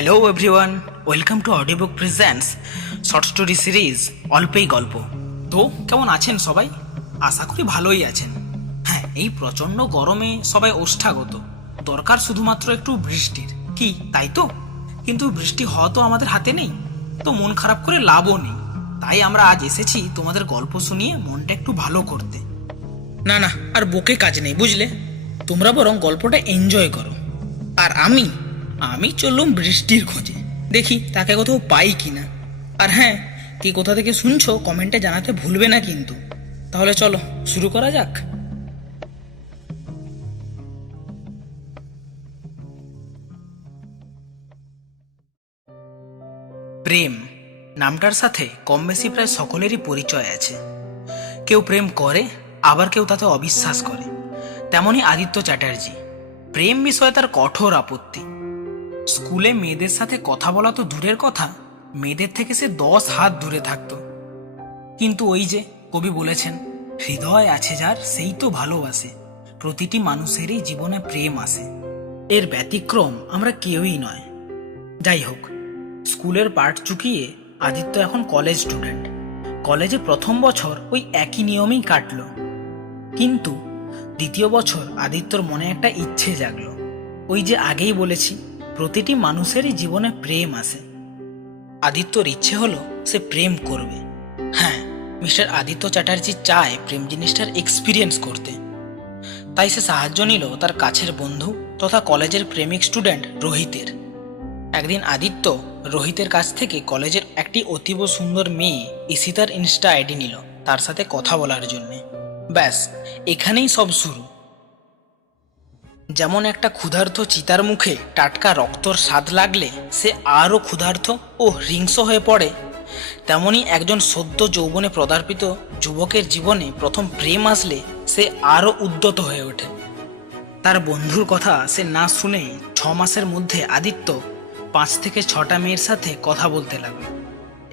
Hello everyone, welcome to audio book presents short story series অল্পেই গল্প। তো কেমন আছেন সবাই? আশা করি ভালোই আছেন। হ্যাঁ, এই প্রচণ্ড গরমে সবাই ওষ্ঠাগত, দরকার শুধুমাত্র একটু বৃষ্টির। কি তাই তো? কিন্তু বৃষ্টি হওয়া তো আমাদের হাতে নেই, তো মন খারাপ করে লাভও নেই। তাই আমরা আজ এসেছি তোমাদের গল্প শুনিয়ে মনটা একটু ভালো করতে। না না, আর বকে কাজ নেই, বুঝলে? তোমরা বরং গল্পটা এনজয় করো, আর আমি চললুম বৃষ্টির খোঁজে, দেখি তাকে কোথাও পাই কিনা। আর হ্যাঁ, কি কোথা থেকে শুনছো কমেন্টে জানাতে ভুলবে না কিন্তু। তাহলে চলো শুরু করা যাক। প্রেম নামটার সাথে কম বেশি প্রায় সকলেরই পরিচয় আছে। কেউ প্রেম করে, আবার কেউ তাতে অবিশ্বাস করে। তেমনি আদিত্য চ্যাটার্জি, প্রেম বিষয়ে তার কঠোর আপত্তি। স্কুলে মেয়েদের সাথে কথা বলা তো দূরের কথা, মেয়েদের থেকে সে 10 হাত দূরে থাকতো। কিন্তু ওই যে কবি বলেছেন, হৃদয় আছে যার সেই তো ভালোবাসে। প্রতিটি মানুষেরই জীবনে প্রেম আসে, এর ব্যতিক্রম আমরা কেউই নয়। যাই হোক, স্কুলের পাঠ চুকিয়ে আদিত্য এখন কলেজ স্টুডেন্ট। কলেজে প্রথম বছর ওই একই নিয়মেই কাটলো, কিন্তু দ্বিতীয় বছর আদিত্যর মনে একটা ইচ্ছে জাগলো। ওই যে আগেই বলেছি, প্রতিটি মানুষেরই জীবনে প্রেম আসে। আদিত্যর ইচ্ছে হলো সে প্রেম করবে। হ্যাঁ, মিস্টার আদিত্য চ্যাটার্জি চায় প্রেম জিনিসটার এক্সপিরিয়েন্স করতে। তাই সে সাহায্য নিল তার কাছের বন্ধু তথা কলেজের প্রেমিক স্টুডেন্ট রোহিতের। একদিন আদিত্য রোহিতের কাছ থেকে কলেজের একটি অতীব সুন্দর মেয়ে ঈশিতার ইনস্টা আইডি নিল তার সাথে কথা বলার জন্যে। ব্যাস, এখানেই সব শুরু। যেমন একটা ক্ষুধার্ত চিতার মুখে টাটকা রক্তর স্বাদ লাগলে সে আরও ক্ষুধার্ত ও হিংস্র হয়ে পড়ে, তেমনি একজন সদ্য যৌবনে প্রদার্পিত যুবকের জীবনে প্রথম প্রেম আসলে সে আরও উদ্যত হয়ে ওঠে। তার বন্ধুর কথা সে না শুনেই 6 মাসের মধ্যে আদিত্য 5 থেকে 6টা মেয়ের সাথে কথা বলতে লাগলো,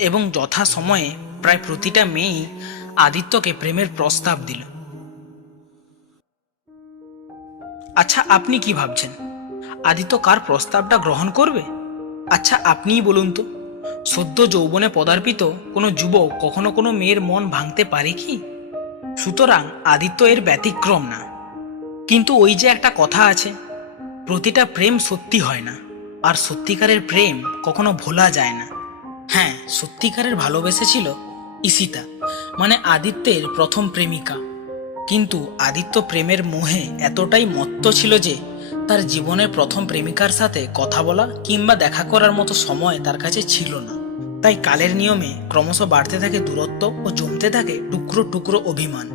এবং যথা সময়ে প্রায় প্রতিটা মেয়েই আদিত্যকে প্রেমের প্রস্তাব দিল। আচ্ছা, আপনি কি ভাবছেন, আদিত্য কার প্রস্তাবটা গ্রহণ করবে? আচ্ছা আপনিই বলুন তো, সদ্য যৌবনে পদার্পিত কোনো যুবক কখনো কোনো মেয়ের মন ভাঙতে পারে কি? সুতরাং আদিত্য এর ব্যতিক্রম না। কিন্তু ওই যে একটা কথা আছে, প্রতিটা প্রেম সত্যি হয় না, আর সত্যিকারের প্রেম কখনো ভোলা যায় না। হ্যাঁ, সত্যিকারের ভালোবেসেছিল ঈশিতা, মানে আদিত্যের প্রথম প্রেমিকা। কিন্তু আদিত্য প্রেমের মোহে এতটাই মত্ত ছিল যে তার জীবনের প্রথম প্রেমিকার সাথে কথা বলা কিংবা দেখা করার মতো সময় তার কাছে ছিল না। তাই কালের নিয়মে ক্রমশ বাড়তে থাকে দূরত্ব ও জমতে থাকে টুকরো টুকরো অভিমান।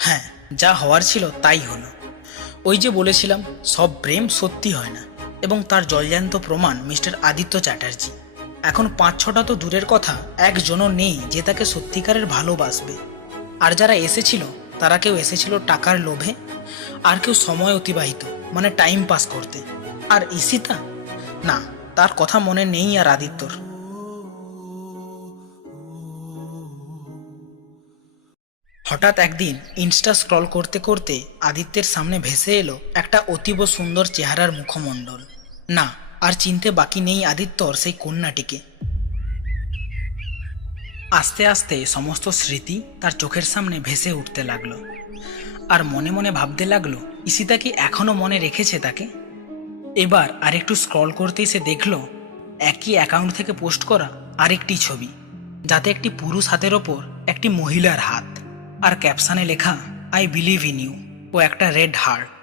হ্যাঁ, যা হওয়ার ছিল তাই হলো। ওই যে বলেছিলাম, সব প্রেম সত্যি হয় না, এবং তার জলজ্যান্ত প্রমাণ মিস্টার আদিত্য চ্যাটার্জি। এখন 5-6টা তো দূরের কথা, একজনও নেই যে তাকে সত্যিকারের ভালোবাসবে। আর যারা এসেছিল তারা কেউ এসেছিল টাকার লোভে, আর কেউ সময় অতিবাহিত মানে টাইম পাস করতে। আর ঈশিতা, না, তার কথা মনে নেই আর আদিত্যর। হঠাৎ একদিন ইনস্টা স্ক্রল করতে করতে আদিত্যের সামনে ভেসে এলো একটা অতীব সুন্দর চেহারার মুখমণ্ডল। না, আর চিনতে বাকি নেই আদিত্যর সেই কন্যাটিকে। আস্তে আস্তে সমস্ত স্মৃতি তার চোখের সামনে ভেসে উঠতে লাগলো, আর মনে মনে ভাবতে লাগলো ঈশিতা কি এখনো মনে রেখেছে তাকে। এবার আরেকটু স্ক্রল করতেই সে দেখলো একই অ্যাকাউন্ট থেকে পোস্ট করা আরেকটি ছবি, যাতে একটি পুরুষ হাতের ওপর একটি মহিলার হাত, আর ক্যাপশনে লেখা আই বিলিভ ইন ইউ ও একটা রেড হার্ট।